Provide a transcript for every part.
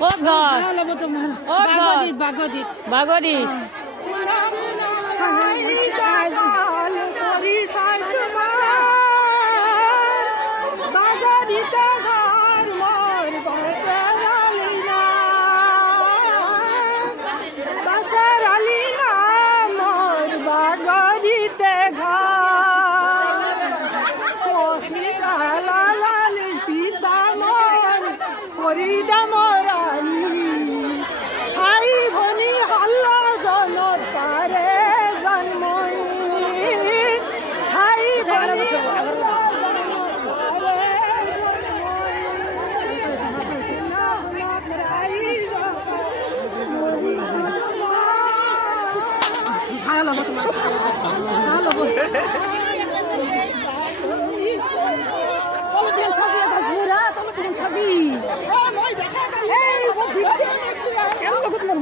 ক'ত ঘৰ? বাগদি।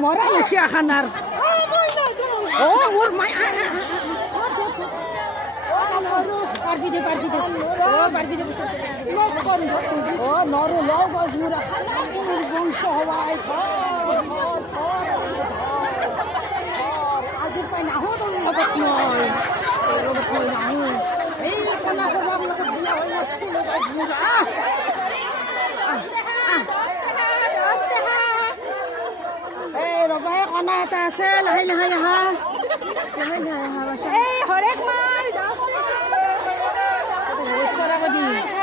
মরা এসিয়া খানার ও ওর মাই ও নর লগ আজমুরা বংশ হওয়ায় আজির পাই না হো লগত নয় লগত নয় না এই কোনা করব লগত বিয়া হই আসছে আজমুরা ৰবাই কণা এটা আছে লাহে লাহে আহা এই হৰেক মাল 10 টাকা